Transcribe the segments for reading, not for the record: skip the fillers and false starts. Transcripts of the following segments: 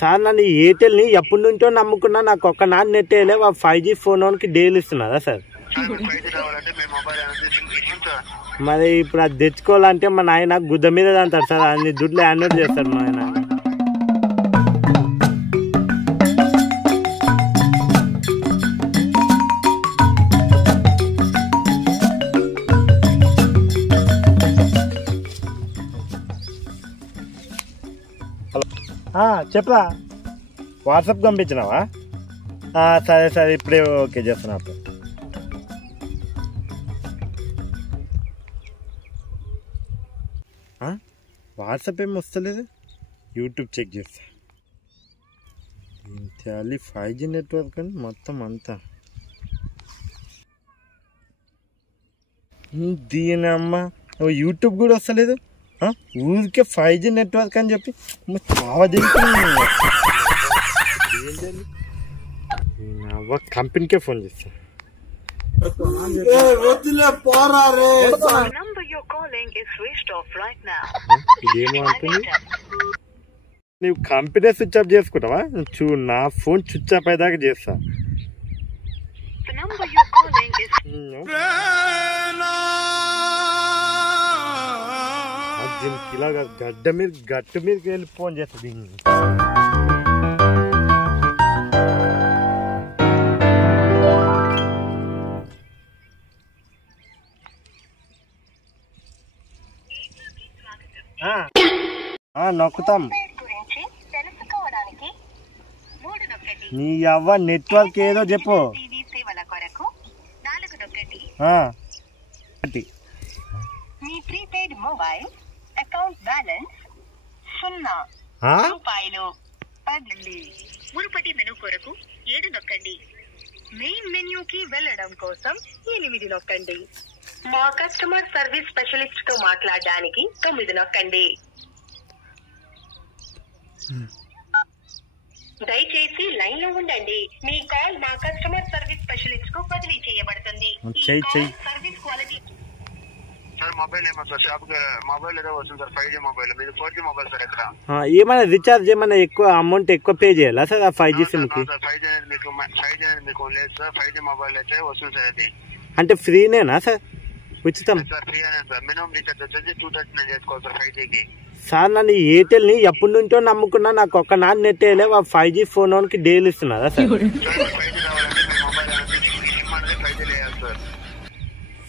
Sir నన్ను ఎయిర్టెల్ని ఎప్పటి నుంచో నమ్ముకున్నా, నాకు ఒక్క నాటి నెట్ వేయలే. 5G ఫోన్ కి డైలీ ఇస్తున్నారా సార్? మరి ఇప్పుడు అది తెచ్చుకోవాలంటే మా నాయన గుద్ద మీద అంటారు సార్, అన్ని దుడ్లు యాన్లోడ్ చేస్తారు మా ఆయన. చెప్పరా, వాట్సాప్ పంపించినావా? సరే సరే, ఇప్పుడే ఓకే చేస్తున్నా. వాట్సాప్ ఏమి వస్తలేదు, యూట్యూబ్ చెక్ చేస్తా. ఇంత 5G నెట్వర్క్ అని మొత్తం అంతా దీని అమ్మ. యూట్యూబ్ కూడా వస్తలేదు, ఊరికే 5G నెట్వర్క్ అని చెప్పి చాలా కంపెనీకే ఫోన్ చేస్తా. ఇదేమో అంటుంది, నువ్వు కంపెనీ స్విచ్ ఆఫ్ చేసుకుంటావా? చూడు, నా ఫోన్ స్విచ్ ఆఫ్ అయ్యేదాకా చేస్తా. ఇలాగా గట్టు మీదకి వెళ్ళి ఫోన్ చేస్తుంది. నొక్కుతాం. నీ అవ్వ నెట్వర్క్ ఏదో చెప్పు. మీ ప్రీపెయిడ్ మొబైల్ అకౌంట్ బ్యాలెన్స్ 0 రూపాయలు. మునుపటి మెనూ కొరకు 7 నొక్కండి. మెయిన్ మెన్యూకి వెళ్ళడం కోసం 8 నొక్కండి. మా కస్టమర్ సర్వీస్ స్పెషలిస్ట్ తో మాట్లాడడానికి 9 నొక్కండి. దయచేసి లైన్ లో ఉండండి. మీ కాల్ మా కస్టమర్ సర్వీస్ స్పెషలిస్ట్ కు బదిలీ చేయబడుతుంది. Service quality sir. మొబైల్ ఏమో సార్, షాప్ మొబైల్ ఏదో వస్తుంది సార్, 5G మొబైల్. మీది 4G మొబైల్ సార్. ఎక్కడ ఏమైనా రీఛార్జ్ ఏమైనా ఎక్కువ అమౌంట్ ఎక్కువ పే చేయాలా సార్ 5G సిమ్ కి? 5G అనేది మీకు లేదు సార్. 5G మొబైల్ అయితే వస్తుంది సార్. అది అంటే ఫ్రీనేనా సార్? ఉచితం సార్, ఫ్రీ అనే సార్. మినిమం రీఛార్జ్ వచ్చేసి 239 చేసుకోవాలి సార్ 5G కి. సార్ నన్ను ఎయిర్టెల్ని ఎప్పటి నుంచో నమ్ముకున్నా, నాకు ఒక్క నాటి నెట్ వేయలే. 5G ఫోన్ కి డైలీ ఇస్తున్నారా సార్?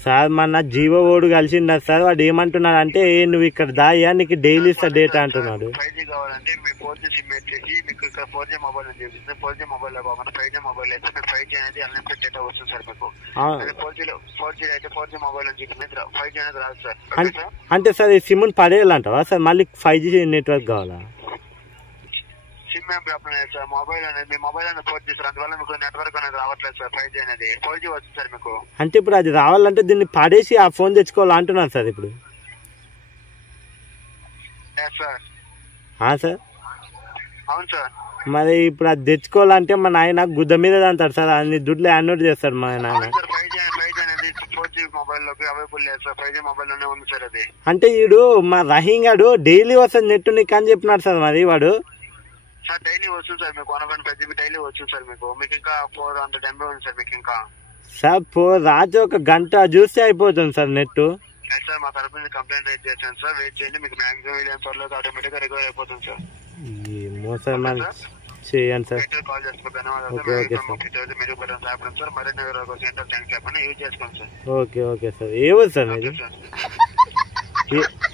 సార్ మన జీవో ఓడు కలిసిందా సార్? వాడు ఏమంటున్నాడు అంటే, నువ్వు ఇక్కడ దాయా నీకు డైలీ ఇస్తా డేటా అంటున్నాడు. 5G కావాలంటే మీ 4G సిమ్ వచ్చేసి మీకు ఇక్కడ 4G మొబైల్ అని చూపిస్తుంది. 4G మొబైల్ లో కాకుండా 5G మొబైల్ అయితే మీకు 5G అనేది అన్లిమిటెడ్ డేటా వస్తుంది సార్ మీకు. 4G అయితే 4G మొబైల్ అని చూపించింది, 5G అనేది రాదు సార్. అంటే సార్ ఈ సిమ్ పడేయాలంటావా సార్? మళ్ళీ 5G నెట్వర్క్ కావాలా? సిమ్ ఏం ప్రాబ్లం లేదు సార్. మొబైల్ అనేది మీ మొబైల్ అనేది 4G సార్, అందువల్ల మీకు నెట్వర్క్ అనేది రావట్లేదు సార్. 5G అనేది 4G వస్తుంది సార్ మీకు. అంటే ఇప్పుడు అది రావాలంటే దీన్ని పడేసి ఆ ఫోన్ తెచ్చుకోవాలి అంటున్నారు సార్ ఇప్పుడు. సార్ అవును సార్. మరి ఇప్పుడు అది తెచ్చుకోవాలంటే మా నాయన గుద్ద మీద అంటారు సార్, అన్ని దుడ్లు యాన్లోడ్ చేస్తాడు మా నాయన. 5G అనేది 4G మొబైల్ లోకి అవైలబుల్ లేదు సార్. 5G మొబైల్ లోనే ఉంది సార్ అది. అంటే వీడు మా రహీం గాడు డైలీ వస్తుంది నెట్ నీకు అని చెప్పినాడు సార్. మరి వాడు సార్ డైలీ వస్తుంది సార్ మీకు 1.5 GB డైలీ వస్తుంది సార్ మీకు. మీకు ఇంకా 400 MB ఉంది సార్ మీకు. ఇంకా సార్ రాత్రి 1 గంట చూస్తే అయిపోతుంది సార్ నెట్. సార్ మా తరఫు నుంచి కంప్లైంట్ రైజ్ చేశాను సార్. వెయిట్ చేయండి, మీకు మాక్సిమం వీలైన త్వరలో ఆటోమేటిక్ గా రికవర్ అయిపోతుంది సార్. ఏమో సార్ మరి చేయండి సార్. కాల్ చేసుకోండి సార్. మరిన్ని వివరాల కోసం ఏంటో థ్యాంక్స్ చెప్పండి, యూజ్ చేసుకోండి సార్. Okay sir. ఏ ఊరు సార్ మీది?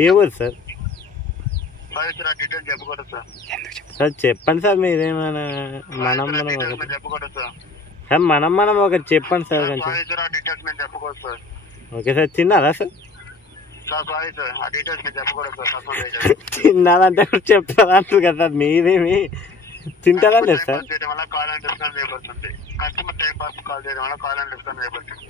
ఏ ఊరు సార్? డీటెయిల్స్ చెప్పకూడదు సార్. సార్ చెప్పండి సార్, మీరేమైనా మనం చెప్పకూడదు సార్. సార్ మనం ఒకటి చెప్పండి సార్. డీటెయిల్స్ మేము చెప్పకూడదు సార్. Okay sir. తిన్నారా సార్? సారీ సార్, ఆ డీటెయిల్స్ మేము చెప్పకూడదు సార్. తిన్నారంటే చెప్తారా అంటారు కదా సార్. మీరేమి తింటారా లేదు సార్? చేయడం వల్ల కాల్ అండ్ డిస్కౌంట్ చేయబడుతుంది. కస్టమర్ టైం పాస్ కాల్ చేయడం వల్ల కాల్ అండ్ డిస్కౌంట్ చేయబడుతుంది.